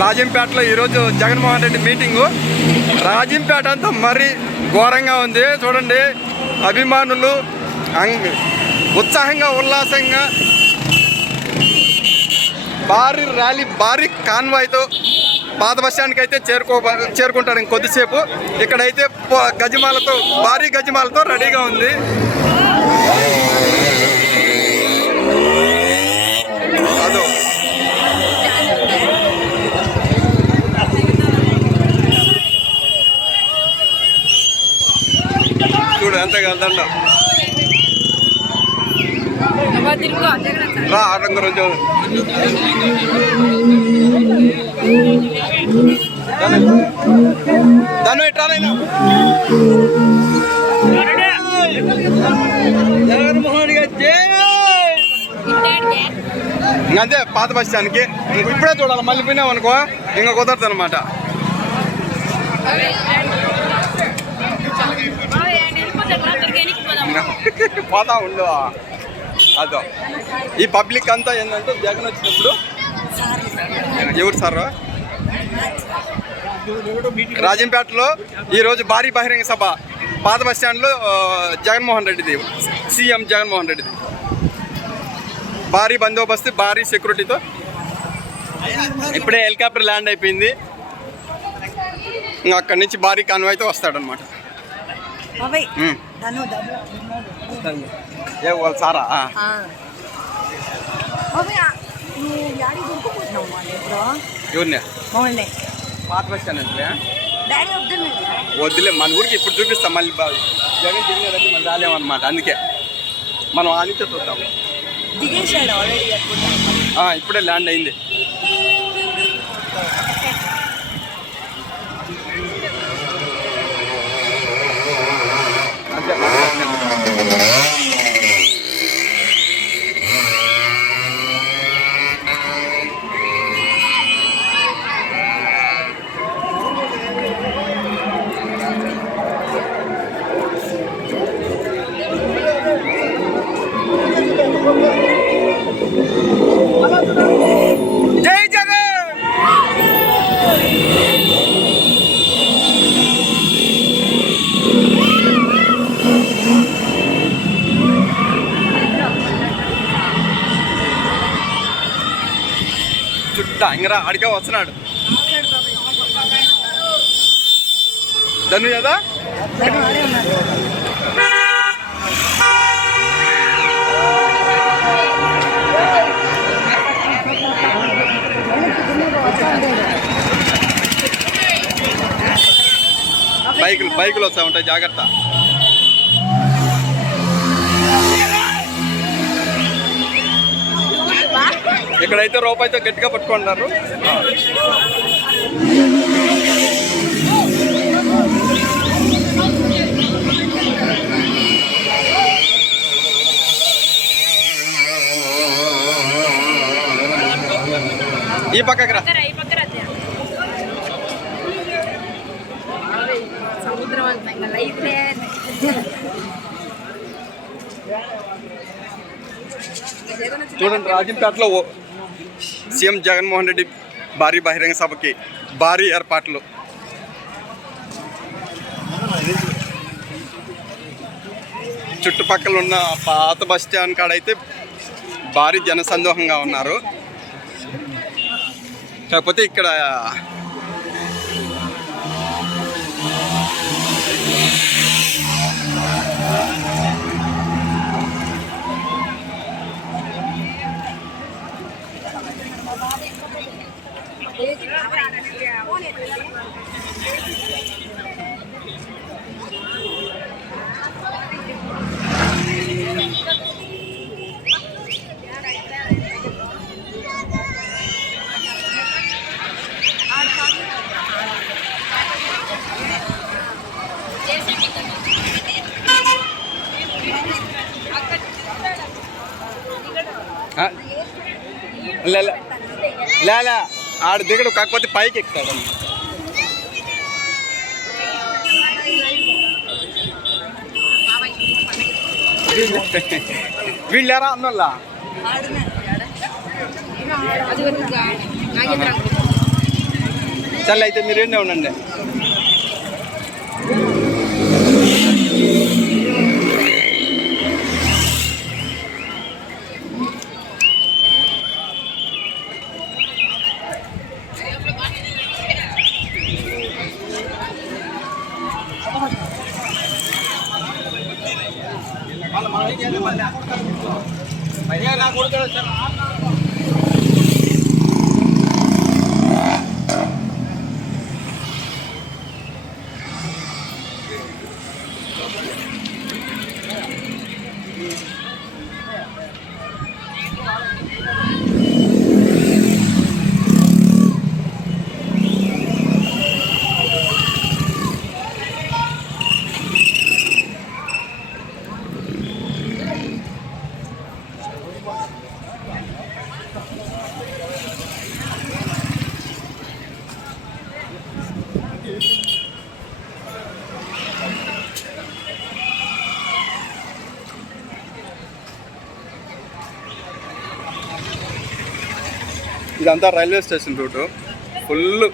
రాజంపేటలో ఈరోజు జగన్మోహన్ రెడ్డి మీటింగు. రాజంపేట అంతా మరీ ఘోరంగా ఉంది చూడండి. అభిమానులు ఉత్సాహంగా ఉల్లాసంగా భారీ ర్యాలీ భారీ కాన్వాయ్తో పాత బస్ స్టాండ్కి అయితే చేరుకుంటారు ఇంకొద్దిసేపు. ఇక్కడైతే గజమాలతో భారీ గజమాలతో రెడీగా ఉంది. అదో చూడు ఎంత కదండ రా ఆటంక రోజు దాన్ని ఎట్రాలైనా జగన్మోహన్ అంతే పాత బస్ స్టాండ్కి ఇప్పుడే చూడాలి. మళ్ళీ పోయినాం అనుకో ఇంకా కుదరదు అనమాట. పోతా ఉండు. అదో ఈ పబ్లిక్ అంతా ఏంటంటే జగన్ వచ్చినప్పుడు ఎవరు సార్ రాజంపేటలో ఈరోజు భారీ బహిరంగ సభ పాత బస్ స్టాండ్లో జగన్మోహన్ రెడ్డిది, సీఎం జగన్మోహన్ రెడ్డిది. భారీ బందోబస్తు భారీ సెక్యూరిటీతో ఇప్పుడే హెలికాప్టర్ ల్యాండ్ అయిపోయింది. ఇంకా అక్కడి నుంచి భారీ కాన్వాయ్తో వస్తాడనమాట. ఏ వాళ్ళు సారా ఎవరినే పాత బస్ స్టాండ్ అంటే వద్దులే మన ఊరికి ఇప్పుడు చూపిస్తాం. మళ్ళీ జగన్ దిగినదంటే మళ్ళీ రాలేమన్నమాట. అందుకే మనం ఆదిత్య చూద్దాం. ఇప్పుడే ల్యాండ్ అయింది. జై జగన్. చుట్టా ఇంగరా అడిగా వస్తున్నాడు ధను కదా. బైకులు వస్తూ ఉంటాయి, జాగ్రత్త. ఇక్కడైతే రూపాయితో గట్టిగా పట్టుకుంటున్నారు. ఈ పక్కకి రా. చూడండి రాజంపేటలో సీఎం జగన్మోహన్ రెడ్డి భారీ బహిరంగ సభకి భారీ ఏర్పాట్లు. చుట్టుపక్కల ఉన్న పాత బస్ స్టాండ్ కాడైతే భారీ జనసందోహంగా ఉన్నారు. కాకపోతే ఇక్కడ లేలా ఆడ దిగడు, కాకపోతే పైకి ఎక్కుతాడు. వీళ్ళారా అన్నోళ్ళ చల్ల అయితే మీరు ఏంటనే ఉండండి. ఇదంతా రైల్వే స్టేషన్ రూటు. ఫుల్